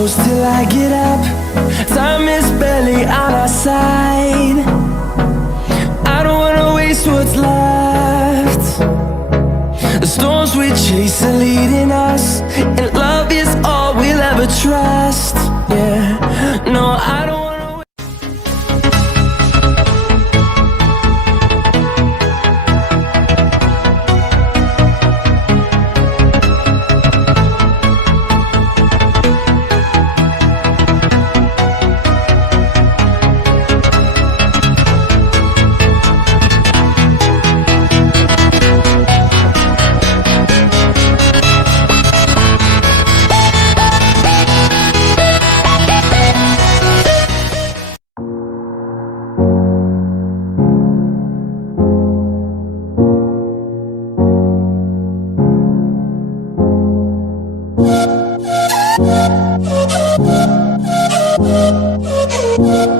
close till I get up. Time is barely on our side. I don't wanna waste what's left. The storms we chase are leading us, and love is all we'll ever trust. Yeah, no, I don't wanna. Yeah.